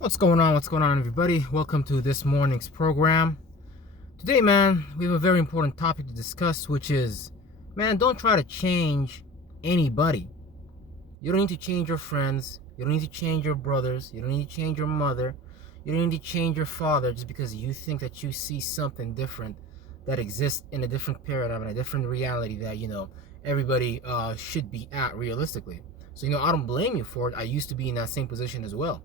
What's going on? What's going on, everybody? Welcome to this morning's program. Today, man, we have a very important topic to discuss, which is, man, don't try to change anybody. You don't need to change your friends. You don't need to change your brothers. You don't need to change your mother. You don't need to change your father just because you think that you see something different that exists in a different paradigm, in a different reality that, everybody should be at realistically. So, I don't blame you for it. I used to be in that same position as well.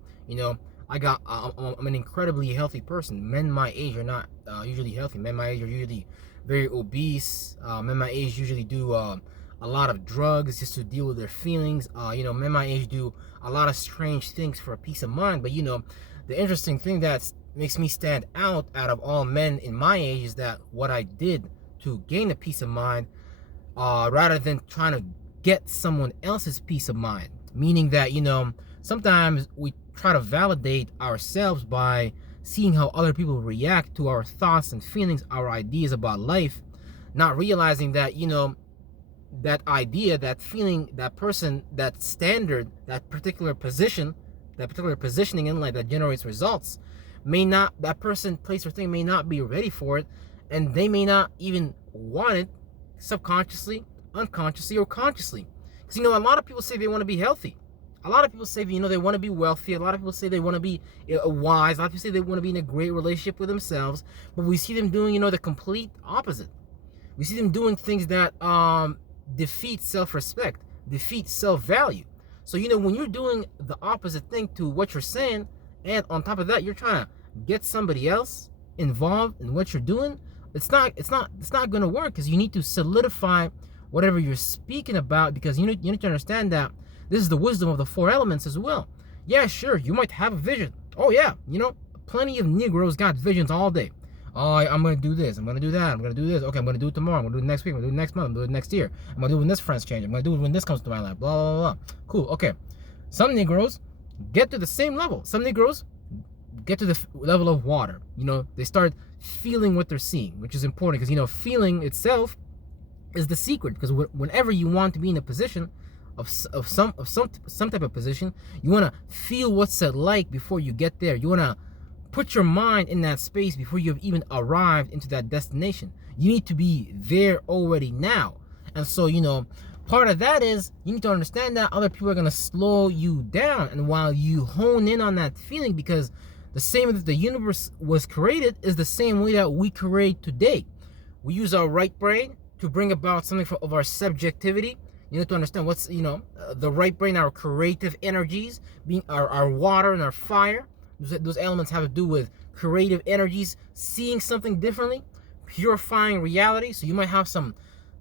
I'm an incredibly healthy person. Men my age are not usually healthy. Men my age are usually very obese. Men my age usually do a lot of drugs just to deal with their feelings. Men my age do a lot of strange things for a peace of mind. But the interesting thing that makes me stand out of all men in my age is that what I did to gain a peace of mind, rather than trying to get someone else's peace of mind. Meaning that sometimes we try to validate ourselves by seeing how other people react to our thoughts and feelings, our ideas about life, not realizing that that idea, that feeling, that person, that standard, that particular positioning in life that generates results, that person, place, or thing may not be ready for it, and they may not even want it, subconsciously, unconsciously, or consciously. Because a lot of people say they want to be healthy. A lot of people say, they want to be wealthy. A lot of people say they want to be wise. A lot of people say they want to be in a great relationship with themselves. But we see them doing, the complete opposite. We see them doing things that defeat self-respect, defeat self-value. So, when you're doing the opposite thing to what you're saying, and on top of that, you're trying to get somebody else involved in what you're doing, it's not going to work, because you need to solidify whatever you're speaking about, because you need to understand that this is the wisdom of the four elements as well. Yeah, sure, you might have a vision. Oh yeah, plenty of Negroes got visions all day. Oh, I'm going to do this, I'm going to do that, I'm going to do this. Okay, I'm going to do it tomorrow, I'm going to do it next week, I'm going to do it next month, I'm going to do it next year. I'm going to do it when this friend's change, I'm going to do it when this comes to my life, blah, blah, blah. Cool, okay. Some Negroes get to the same level. Some Negroes get to the level of water. They start feeling what they're seeing, which is important, because, feeling itself is the secret. Because whenever you want to be in a position of some type of position, you want to feel what's it like before you get there. You want to put your mind in that space before you've even arrived into that destination. You need to be there already now. And so, part of that is you need to understand that other people are going to slow you down. And while you hone in on that feeling, because the same way that the universe was created is the same way that we create today. We use our right brain to bring about something of our subjectivity. You need to understand what's, the right brain, our creative energies, being our water and our fire. Those elements have to do with creative energies, seeing something differently, purifying reality. So you might have some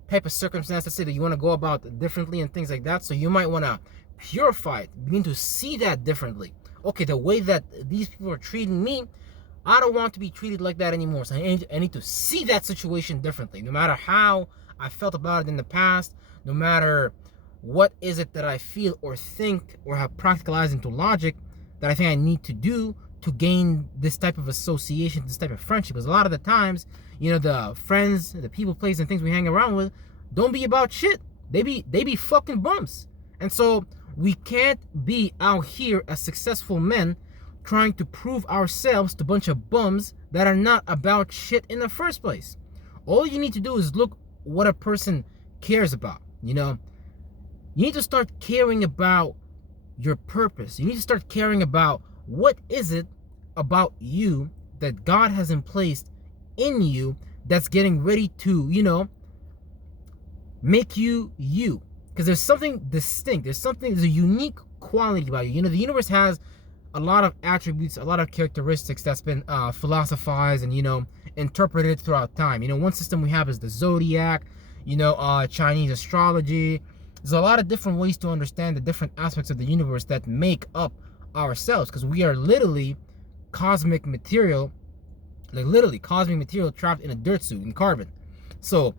type of circumstance, let's say, that you want to go about differently and things like that. So you might want to purify it, begin to see that differently. Okay, the way that these people are treating me, I don't want to be treated like that anymore. So I need to see that situation differently. No matter how I felt about it in the past, no matter what is it that I feel or think or have practicalized into logic that I think I need to do to gain this type of association, this type of friendship. Because a lot of the times, the friends, the people, places, and things we hang around with don't be about shit. They be fucking bums. And so we can't be out here as successful men trying to prove ourselves to a bunch of bums that are not about shit in the first place. All you need to do is look what a person cares about. You need to start caring about your purpose. You need to start caring about what is it about you that God has placed in you that's getting ready to, make you you. Because there's something distinct. There's a unique quality about you. The universe has a lot of attributes, a lot of characteristics that's been philosophized and, interpreted throughout time. One system we have is the zodiac, Chinese astrology. There's a lot of different ways to understand the different aspects of the universe that make up ourselves, because we are literally cosmic material, trapped in a dirt suit, in carbon. So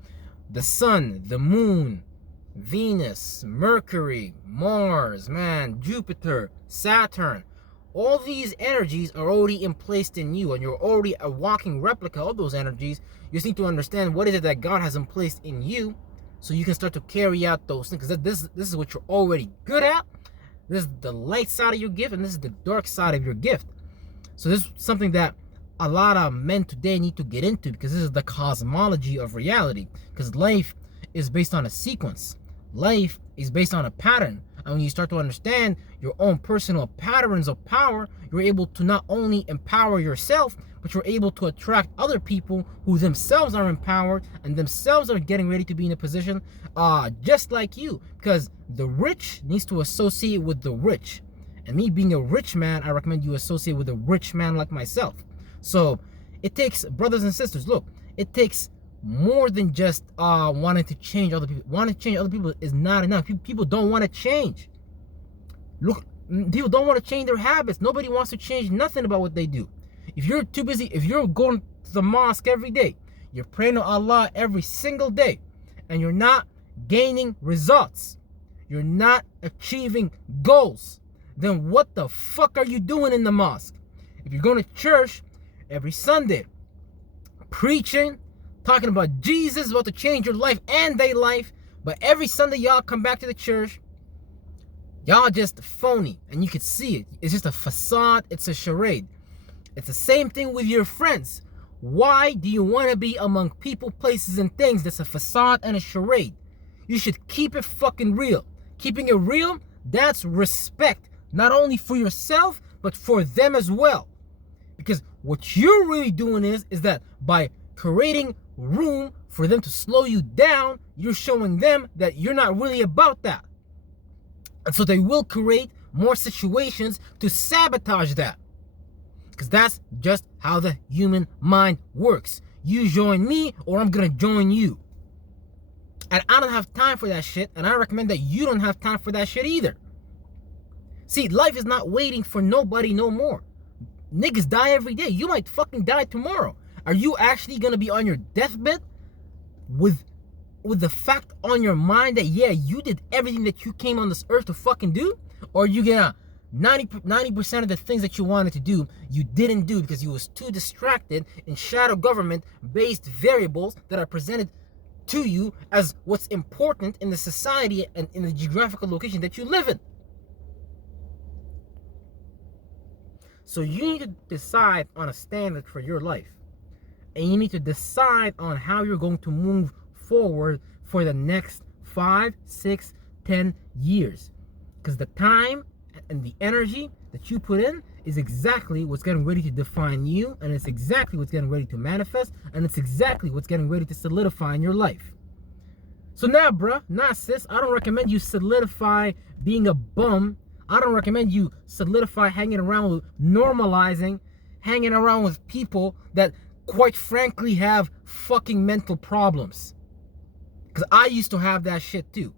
the sun, the moon, Venus, Mercury, Mars, Jupiter, Saturn, all these energies are already placed in you, and you're already a walking replica of those energies. You just need to understand what is it that God has placed in you, so you can start to carry out those things. Because this is what you're already good at. This is the light side of your gift, and this is the dark side of your gift. So this is something that a lot of men today need to get into, because this is the cosmology of reality. Because life is based on a sequence. Life is based on a pattern. And when you start to understand your own personal patterns of power, you're able to not only empower yourself, but you're able to attract other people who themselves are empowered and themselves are getting ready to be in a position just like you. Because the rich needs to associate with the rich. And me being a rich man, I recommend you associate with a rich man like myself. So it takes, brothers and sisters, look, it takes more than just wanting to change other people. Wanting to change other people is not enough. People don't want to change. Look, people don't want to change their habits. Nobody wants to change nothing about what they do. If you're too busy, if you're going to the mosque every day, you're praying to Allah every single day, and you're not gaining results, you're not achieving goals, then what the fuck are you doing in the mosque? If you're going to church every Sunday, preaching, talking about Jesus about to change your life and their life, but every Sunday y'all come back to the church, y'all just phony, and you can see it. It's just a facade. It's a charade. It's the same thing with your friends. Why do you want to be among people, places, and things that's a facade and a charade? You should keep it fucking real. Keeping it real, that's respect, not only for yourself, but for them as well. Because what you're really doing is that by creating room for them to slow you down, you're showing them that you're not really about that. And so they will create more situations to sabotage that. Because that's just how the human mind works. You join me or I'm gonna join you. And I don't have time for that shit, and I recommend that you don't have time for that shit either. See, life is not waiting for nobody no more. Niggas die every day. You might fucking die tomorrow. Are you actually gonna be on your deathbed with the fact on your mind that, yeah, you did everything that you came on this earth to fucking do? Or are you gonna 90% of the things that you wanted to do, you didn't do because you was too distracted in shadow government-based variables that are presented to you as what's important in the society and in the geographical location that you live in? So you need to decide on a standard for your life. And you need to decide on how you're going to move forward for the next 5, 6, 10 years. Because the time and the energy that you put in is exactly what's getting ready to define you, and it's exactly what's getting ready to manifest, and it's exactly what's getting ready to solidify in your life. So now, bruh, sis, I don't recommend you solidify being a bum. I don't recommend you solidify hanging around with, normalizing, hanging around with people that quite frankly have fucking mental problems. Because I used to have that shit too.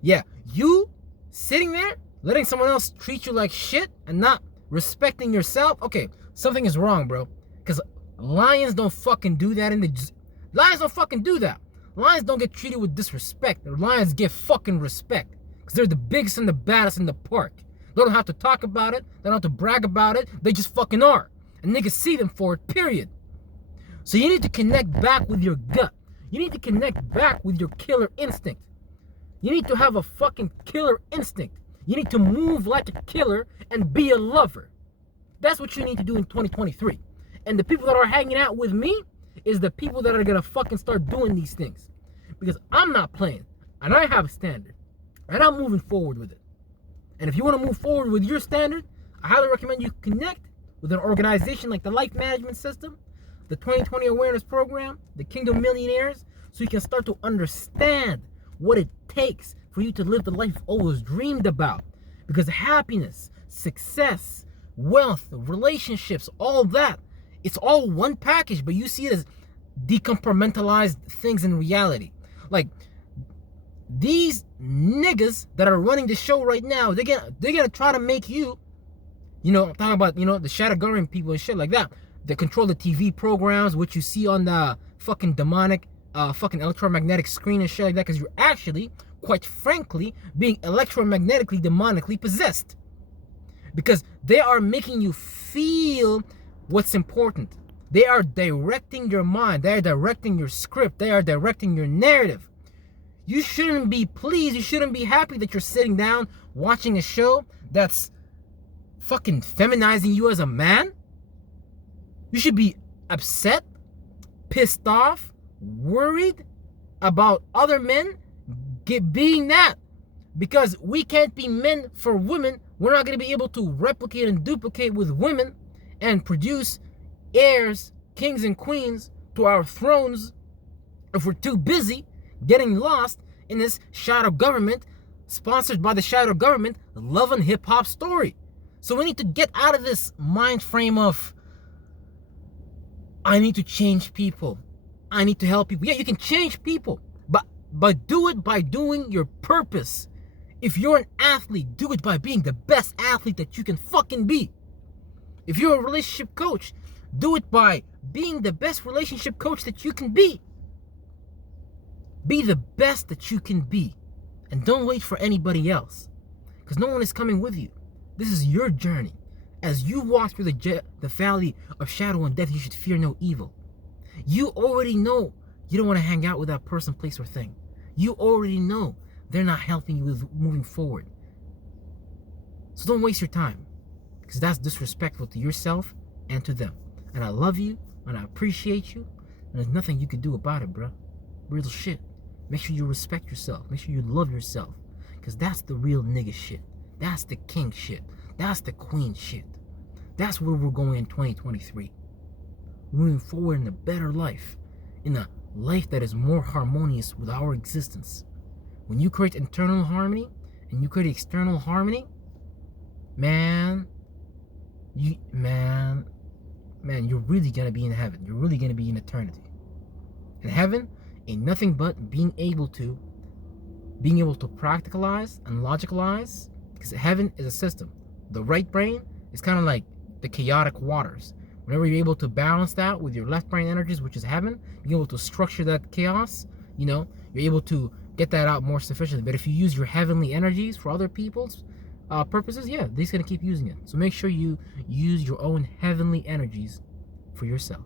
Yeah, you sitting there, letting someone else treat you like shit and not respecting yourself. Okay, something is wrong, bro. Because lions don't fucking do that lions don't fucking do that. Lions don't get treated with disrespect. The lions get fucking respect. Because they're the biggest and the baddest in the park. They don't have to talk about it. They don't have to brag about it. They just fucking are. And niggas see them for it, period. So you need to connect back with your gut. You need to connect back with your killer instinct. You need to have a fucking killer instinct. You need to move like a killer and be a lover. That's what you need to do in 2023. And the people that are hanging out with me is the people that are gonna fucking start doing these things. Because I'm not playing. And I have a standard. And I'm moving forward with it. And if you want to move forward with your standard, I highly recommend you connect with an organization like the Life Management System, the 2020 Awareness Program, the Kingdom Millionaires, so you can start to understand what it takes for you to live the life you've always dreamed about. Because happiness, success, wealth, relationships, all that, it's all one package, but you see it as decompartmentalized things in reality. Like, these niggas that are running the show right now, they're gonna try to make you, I'm talking about, the shadow government people and shit like that, that control the TV programs, which you see on the fucking demonic, fucking electromagnetic screen and shit like that, because you're actually, quite frankly, being electromagnetically, demonically possessed. Because they are making you feel what's important. They are directing your mind. They are directing your script. They are directing your narrative. You shouldn't be pleased. You shouldn't be happy that you're sitting down watching a show that's fucking feminizing you as a man. You should be upset, pissed off, worried about other men being that. Because we can't be men for women. We're not going to be able to replicate and duplicate with women and produce heirs, kings and queens to our thrones if we're too busy getting lost in this shadow government, sponsored by the shadow government, love and hip hop story. So we need to get out of this mind frame of, I need to change people. I need to help people. Yeah, you can change people, but do it by doing your purpose. If you're an athlete, do it by being the best athlete that you can fucking be. If you're a relationship coach, do it by being the best relationship coach that you can be. Be the best that you can be. And don't wait for anybody else. Because no one is coming with you. This is your journey. As you walk through the valley of shadow and death, you should fear no evil. You already know you don't want to hang out with that person, place, or thing. You already know they're not helping you with moving forward. So don't waste your time, because that's disrespectful to yourself and to them. And I love you, and I appreciate you, and there's nothing you can do about it, bro. Real shit. Make sure you respect yourself. Make sure you love yourself, because that's the real nigga shit. That's the king shit. That's the queen shit. That's where we're going in 2023. Moving forward in a better life, in a life that is more harmonious with our existence. When you create internal harmony and you create external harmony, man, you're really gonna be in heaven. You're really gonna be in eternity. And heaven ain't nothing but being able to practicalize and logicalize, because heaven is a system. The right brain is kind of like the chaotic waters. Whenever you're able to balance that with your left brain energies, which is heaven, you're able to structure that chaos, you're able to get that out more sufficiently. But if you use your heavenly energies for other people's purposes, yeah, they're going to keep using it. So make sure you use your own heavenly energies for yourself.